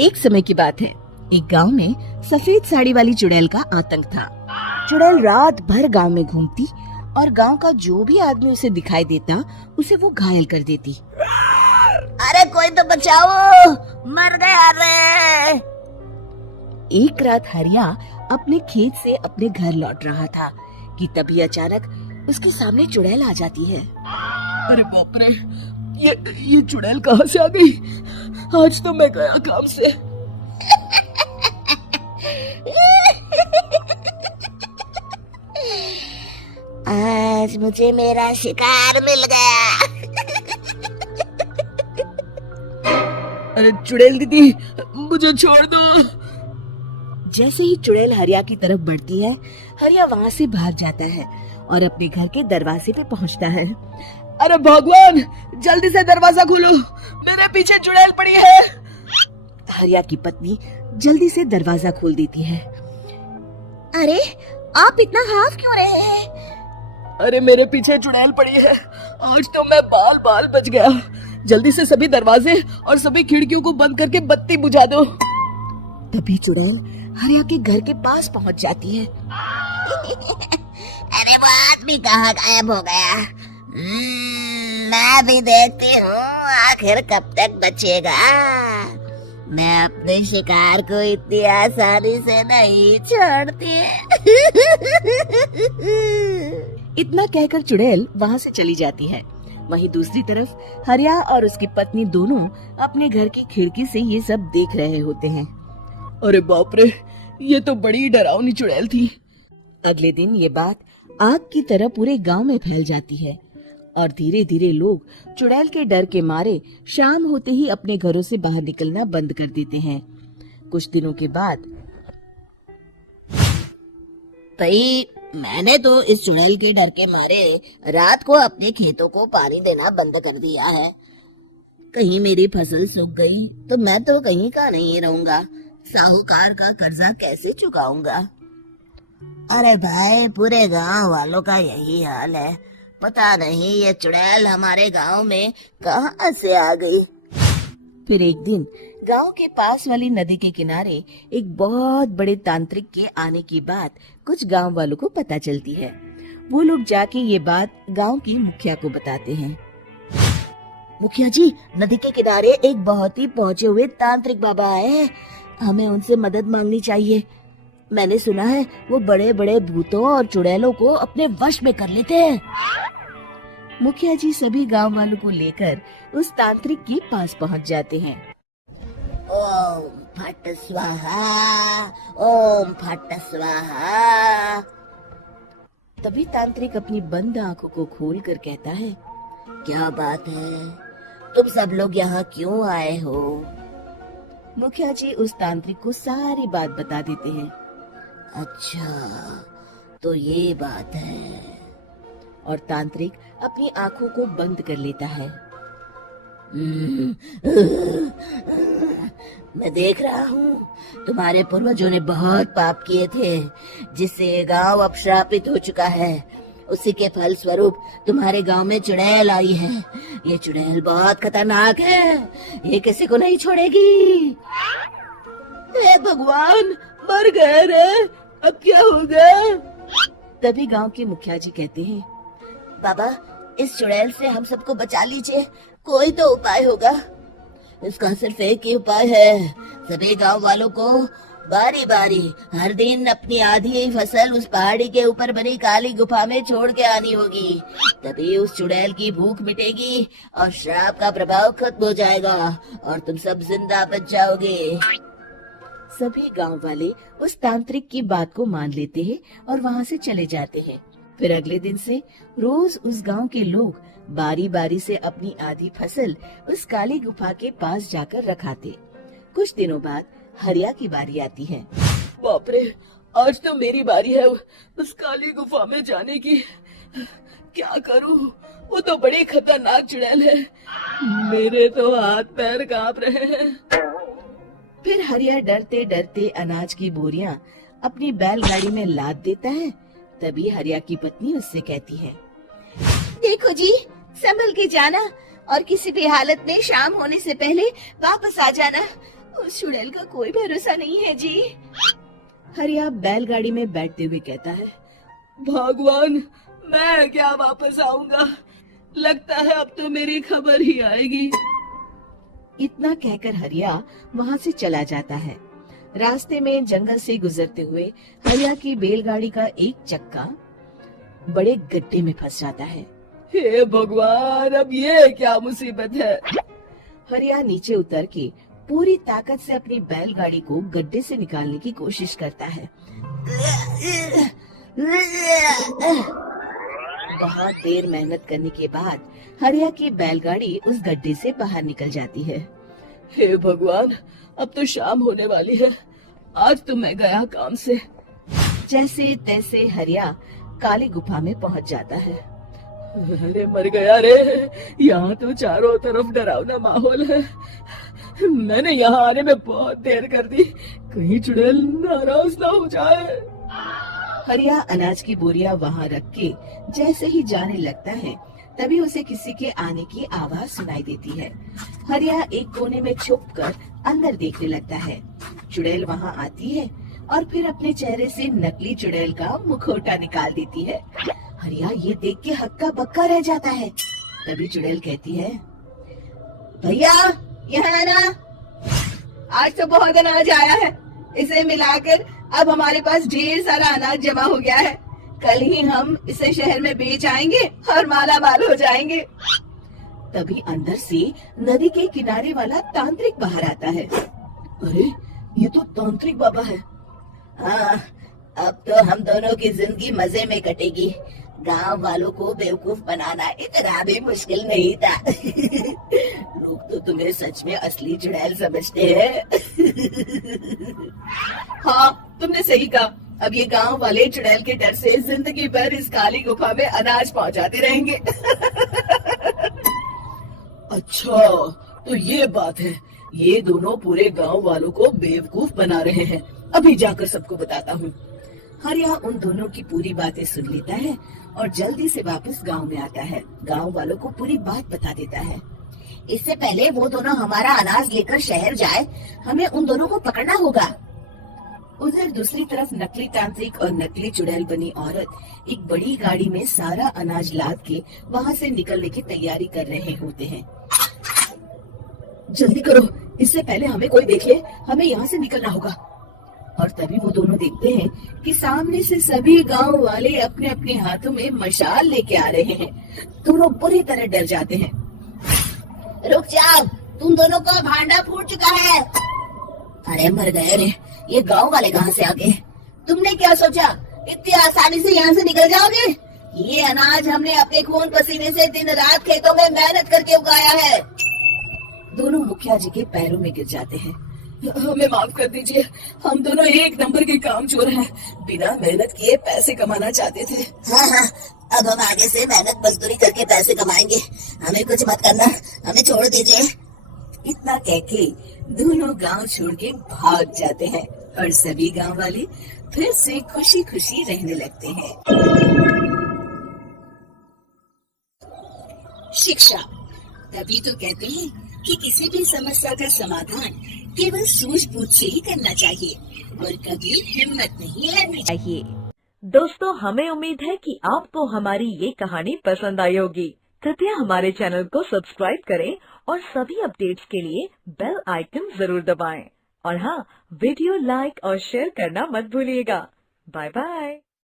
एक समय की बात है, एक गांव में सफेद साड़ी वाली चुड़ैल का आतंक था। चुड़ैल रात भर गांव में घूमती और गांव का जो भी आदमी उसे दिखाई देता उसे वो घायल कर देती। अरे कोई तो बचाओ, मर गया रे। एक रात हरिया अपने खेत से अपने घर लौट रहा था कि तभी अचानक उसके सामने चुड़ैल आ जाती है। अरे बाप रे, ये चुड़ैल कहाँ से आ गई? आज तो मैं गया काम से। आज मुझे मेरा शिकार मिल गया। अरे चुड़ैल दीदी, मुझे छोड़ दो। जैसे ही चुड़ैल हरिया की तरफ बढ़ती है, हरिया वहाँ से भाग जाता है और अपने घर के दरवाजे पे पहुँचता है। अरे भगवान, जल्दी से दरवाजा खोलो, मेरे पीछे चुड़ैल पड़ी है। हरिया की पत्नी जल्दी से दरवाजा खोल देती है। अरे आप इतना हाफ क्यों रहे हैं? अरे मेरे पीछे चुड़ैल पड़ी है, आज तो मैं बाल बाल बच गया। जल्दी से सभी दरवाजे और सभी खिड़कियों को बंद करके बत्ती बुझा दो। तभी चुड़ैल हरिया के घर के पास पहुंच जाती है। अरे वो आदमी कहाँ गायब हो गया? मैं भी देखती हूँ आखिर कब तक बचेगा। मैं अपने शिकार को इतनी आसानी से नहीं छोड़ती। इतना कहकर चुड़ैल वहाँ से चली जाती है। वहीं दूसरी तरफ हरिया और उसकी पत्नी दोनों अपने घर की खिड़की से ये सब देख रहे होते हैं। अरे बाप रे, ये तो बड़ी डरावनी चुड़ैल थी। अगले दिन ये बात आग की तरह पूरे गांव में फैल जाती है और धीरे धीरे लोग चुड़ैल के डर के मारे शाम होते ही अपने घरों से बाहर निकलना बंद कर देते हैं। कुछ दिनों के बाद भाई मैंने तो इस चुड़ैल के डर के मारे रात को अपने खेतों को पानी देना बंद कर दिया है। कहीं मेरी फसल सूख गई तो मैं तो कहीं का नहीं रहूंगा। साहूकार का कर्जा कैसे चुकाऊंगा? अरे भाई, पूरे गांव वालों का यही हाल है। पता नहीं ये चुड़ैल हमारे गांव में कहां से आ गई। फिर एक दिन गांव के पास वाली नदी के किनारे एक बहुत बड़े तांत्रिक के आने की बात कुछ गांव वालों को पता चलती है। वो लोग जाके ये बात गांव के मुखिया को बताते हैं। मुखिया जी, नदी के किनारे एक बहुत ही पहुंचे हुए तांत्रिक बाबा आए हैं, हमें उनसे मदद मांगनी चाहिए। मैंने सुना है वो बड़े बड़े भूतों और चुड़ैलों को अपने वश में कर लेते हैं। मुखिया जी सभी गांव वालों को लेकर उस तांत्रिक के पास पहुंच जाते हैं। ओम फट स्वाहा, ओम फट स्वाहा। तभी तांत्रिक अपनी बंद आंखों को खोलकर कहता है, क्या बात है, तुम सब लोग यहाँ क्यों आए हो? मुखिया जी उस तांत्रिक को सारी बात बता देते हैं। अच्छा, तो ये बात है। और तांत्रिक अपनी आंखों को बंद कर लेता है। मैं देख रहा हूँ तुम्हारे पूर्वजों ने बहुत पाप किए थे, जिससे ये गांव अब श्रापित हो चुका है। उसी के फल स्वरूप तुम्हारे गांव में चुड़ैल आई है। ये चुड़ैल बहुत खतरनाक है, ये किसी को नहीं छोड़ेगी। हे भगवान, मर गए रे, अब क्या होगा? तभी गांव के मुखिया जी कहते हैं, बाबा इस चुड़ैल से हम सबको बचा लीजिए, कोई तो उपाय होगा। इसका सिर्फ एक ही उपाय है, सभी गांव वालों को बारी बारी हर दिन अपनी आधी फसल उस पहाड़ी के ऊपर बनी काली गुफा में छोड़ के आनी होगी। तभी उस चुड़ैल की भूख मिटेगी और श्राप का प्रभाव खत्म हो जाएगा और तुम सब जिंदा बच जाओगे। सभी गांव वाले उस तांत्रिक की बात को मान लेते हैं और वहां से चले जाते हैं। फिर अगले दिन से रोज उस गांव के लोग बारी बारी से अपनी आधी फसल उस काली गुफा के पास जाकर रखाते। कुछ दिनों बाद हरिया की बारी आती है। बाप रे, आज तो मेरी बारी है उस काली गुफा में जाने की। क्या करूं, वो तो बड़ी खतरनाक चुड़ैल है, मेरे तो हाथ पैर कांप रहे हैं। फिर हरिया डरते डरते अनाज की बोरियां अपनी बैलगाड़ी में लाद देता है। तभी हरिया की पत्नी उससे कहती है, देखो जी, संभल के जाना और किसी भी हालत में शाम होने से पहले वापस आ जाना। उस चुड़ैल का कोई भरोसा नहीं है जी। हरिया बैलगाड़ी में बैठते हुए कहता है, भगवान, मैं क्या वापस आऊंगा? लगता है अब तो मेरी खबर ही आएगी। इतना कहकर हरिया वहाँ से चला जाता है। रास्ते में जंगल से गुजरते हुए हरिया की बैलगाड़ी का एक चक्का बड़े गड्ढे में फंस जाता है। हे भगवान, अब ये क्या मुसीबत है? हरिया नीचे उतर के पूरी ताकत से अपनी बैलगाड़ी को गड्ढे से निकालने की कोशिश करता है। बहुत देर मेहनत करने के बाद हरिया की बैलगाड़ी उस गड्ढे से बाहर निकल जाती है। हे भगवान, अब तो शाम होने वाली है। आज तो मैं गया काम से। जैसे तैसे हरिया काली गुफा में पहुंच जाता है। अरे मर गया रे, यहाँ तो चारों तरफ डरावना माहौल है। मैंने यहाँ आने में बहुत देर कर दी, कहीं चुड़ैल नाराज ना हो जाए। हरिया अनाज की बोरियां वहाँ रख के जैसे ही जाने लगता है, तभी उसे किसी के आने की आवाज सुनाई देती है। हरिया एक कोने में छुपकर अंदर देखने लगता है। चुड़ैल वहाँ आती है और फिर अपने चेहरे से नकली चुड़ैल का मुखौटा निकाल देती है। हरिया ये देख के हक्का बक्का रह जाता है। तभी चुड़ैल कहती है, भैया यहाँ है ना, आज तो बहुत अनाज आया है। इसे मिलाकर अब हमारे पास ढेर सारा अनाज जमा हो गया है। कल ही हम इसे शहर में बेच आएंगे और माला माल हो जाएंगे। तभी अंदर से नदी के किनारे वाला तांत्रिक बाहर आता है। अरे ये तो तांत्रिक बाबा है। हाँ, अब तो हम दोनों की जिंदगी मजे में कटेगी। गांव वालों को बेवकूफ बनाना इतना भी मुश्किल नहीं था। लोग तो तुम्हें सच में असली चुड़ैल समझते हैं। हाँ, तुमने सही कहा। अब ये गांव वाले चुड़ैल के डर से जिंदगी भर इस काली गुफा में अनाज पहुंचाते रहेंगे। अच्छा, तो ये बात है। ये दोनों पूरे गांव वालों को बेवकूफ बना रहे हैं। अभी जाकर सबको बताता हूँ। हरिया उन दोनों की पूरी बातें सुन लेता है और जल्दी से वापस गांव में आता है। गांव वालों को पूरी बात बता देता है। इससे पहले वो दोनों हमारा अनाज लेकर शहर जाए, हमें उन दोनों को पकड़ना होगा। उधर दूसरी तरफ नकली तांत्रिक और नकली चुड़ैल बनी औरत एक बड़ी गाड़ी में सारा अनाज लाद के वहाँ से निकलने की तैयारी कर रहे होते हैं। जल्दी करो, इससे पहले हमें कोई देख ले। हमें यहाँ से निकलना होगा। और तभी वो दोनों देखते हैं कि सामने से सभी गांव वाले अपने अपने हाथों में मशाल लेके आ रहे हैं। दोनों बुरी तरह डर जाते हैं। रुक जाओ, तुम दोनों का भांडा फूट चुका है। अरे मर गए रे, ये गांव वाले कहाँ से आ गए? तुमने क्या सोचा इतनी आसानी से यहाँ से निकल जाओगे? ये अनाज हमने अपने खून पसीने से दिन रात खेतों में मेहनत करके उगाया है। दोनों मुखिया जी के पैरों में गिर जाते हैं। हमें माफ कर दीजिए, हम दोनों एक नंबर के कामचोर हैं। बिना मेहनत किए पैसे कमाना चाहते थे। हाँ, अब हम आगे से मेहनत मजदूरी करके पैसे कमाएंगे। हमें कुछ मत करना, हमें छोड़ दीजिए। इतना कहके दोनों गांव छोड़ के भाग जाते हैं और सभी गांव वाले फिर से खुशी खुशी रहने लगते हैं। शिक्षा, तभी तो कहते हैं कि किसी भी समस्या का समाधान केवल सूझबूझ से ही करना चाहिए और कभी हिम्मत नहीं हारनी चाहिए। दोस्तों, हमें उम्मीद है कि आपको हमारी ये कहानी पसंद आई होगी। कृपया हमारे चैनल को सब्सक्राइब करें और सभी अपडेट्स के लिए बेल आइकन जरूर दबाएं। और हाँ, वीडियो लाइक और शेयर करना मत भूलिएगा। Bye bye.